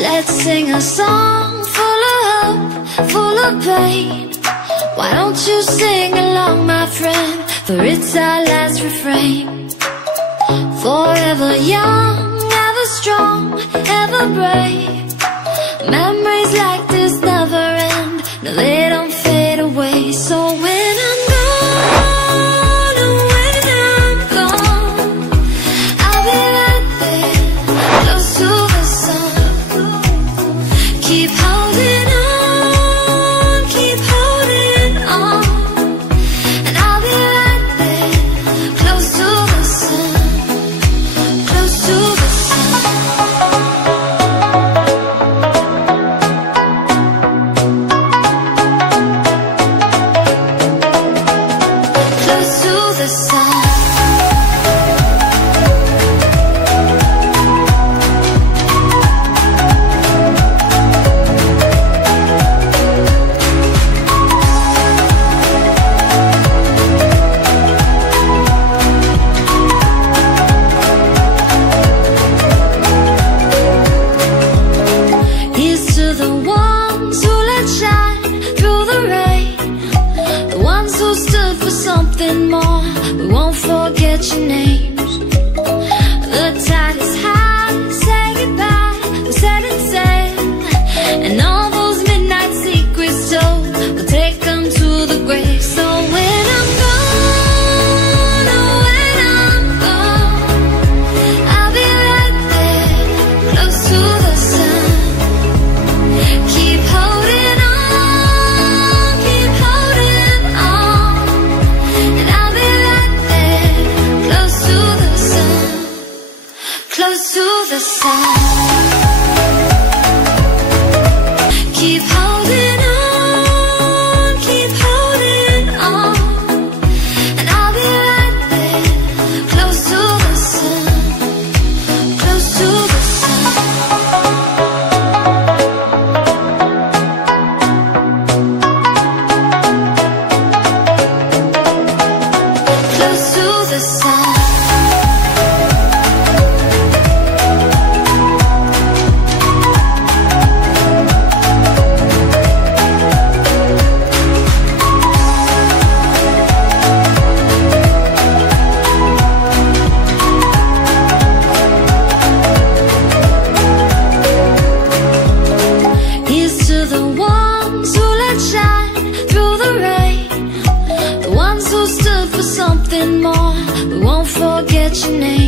Let's sing a song full of hope, full of pain. Why don't you sing along, my friend? For it's our last refrain. Forever young, ever strong, ever brave. Memories like this never end. No, they don't fade away. So when I'm gone, oh, when I'm gone, I'll be right there, close to the sun. Keep holding on, keep holding on, and I'll be right there, close to the sun, close to the sun. Close to the sun. Here's to the ones who let shine through the rain, the ones who stood for something more. We won't forget your names. The tide is high, say goodbye, we set it sail, and all those midnight secrets told, we'll take them to the grave. So when I'm gone, oh, when I'm gone, I'll be right there, close to the sun. Keep holding on, keep holding on, and I'll be right there, close to the sun, close to the sun. Keep holding on, keep holding on, and I'll be right there, close to the sun, close to the sun. Close to the sun. Here's to the ones who let shine through the rain, the ones who stood for something more. We won't forget your name.